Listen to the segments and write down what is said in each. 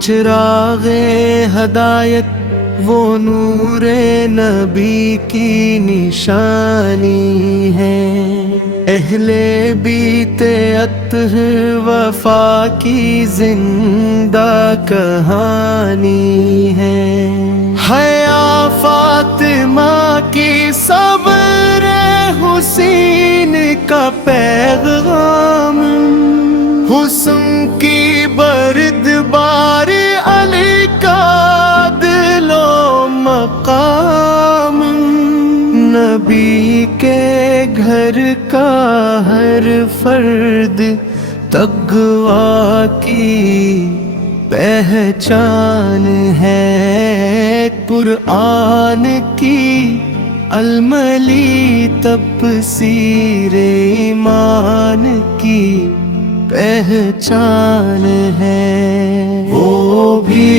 چراغ ہدایت وہ نور نبی کی نشانی ہے، اہل بیت اطہر وفا کی زندہ کہانی ہے۔ حیا فاطمہ کی صبر حسین کا پیغام، حسن کی بردبار علی کا دل و مقام، نبی کے گھر کا ہر فرد تقویٰ کی پہچان ہے، قرآن کی الملی تفسیر ایمان کی پہچان ہے۔ وہ بھی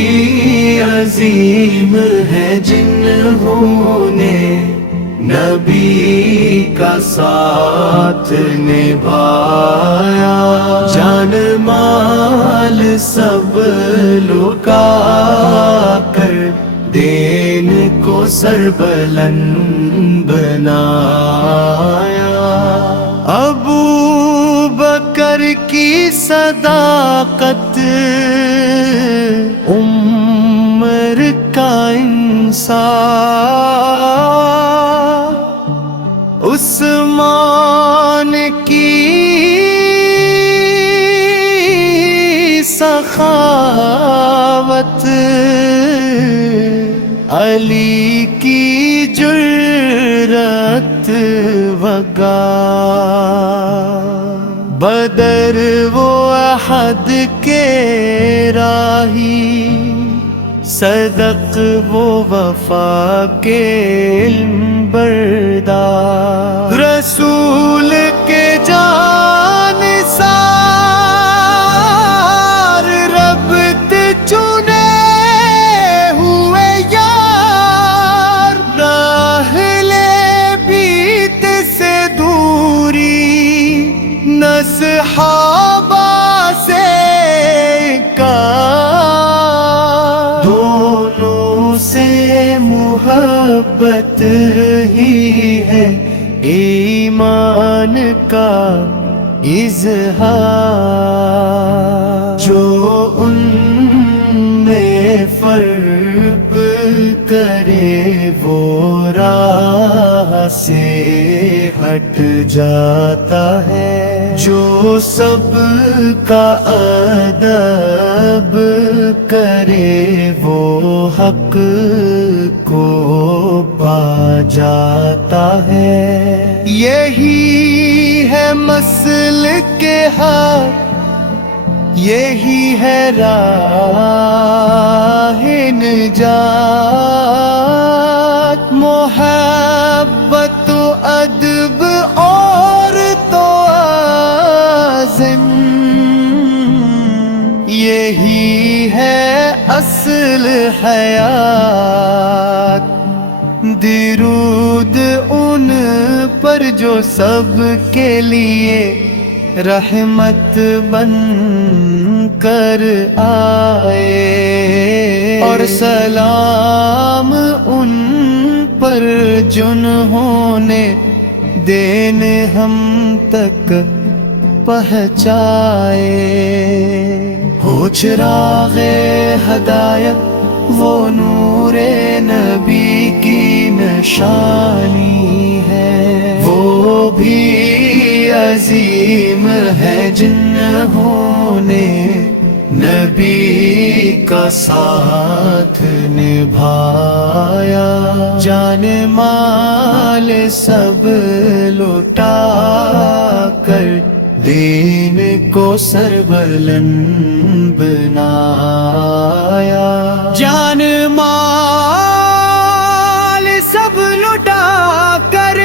عظیم ہے جنہوں نے نبی کا ساتھ نبھایا، جان مال سب لٹا کر دین کو سربلند بنایا۔ ابو بکر کی صداقت عمر کا انصاف، عثمان کی سخاوت، علی کی جرأت وقار، بدر و احد کے راہی، صدق وہ وفا کے علم بردار، رسول کے جانثار، رب تے چنے ہوئے یار، راہ لے بیت سے دوری، نہ صحابہ سے محبت ہی ہے ایمان کا اظہار، جو ان میں فرق کرے وہ راہ سے ہٹ جاتا ہے، جو سب کا ادب کرے وہ حق کو پا جاتا ہے۔ یہی ہے مسلک حق، یہی ہے راہ نجات، محبت و ادب اور توازن، یہی ہے اصل حیات، درود ان پر جو سب کے لیے رحمت بن کر آئے، اور سلام ان پر جنہوں نے دین ہم تک پہنچائے۔ ہو چراغ ہدایت وہ نور نبی کی نشانی ہے، وہ بھی عظیم ہے جنہوں نے نبی کا ساتھ نبھایا، جان مال سب لٹا کر دین کو سربلند بنایا، جان مال سب لٹا کر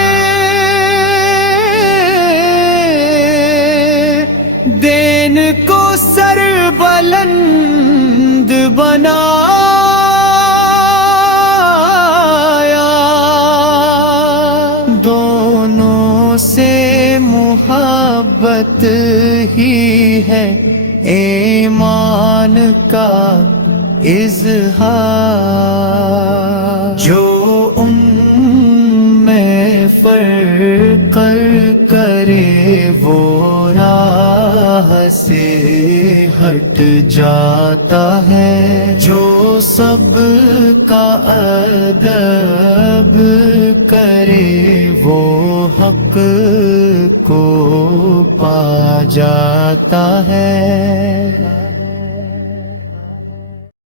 دین کو سربلند بنایا، دونوں سے محبت ہی ہے ایمان کا اظہار، جو ان میں فرق کرے وہ راہ سے ہٹ جاتا ہے، جو سب کا ادب کرے وہ حق کو پا جاتا ہے۔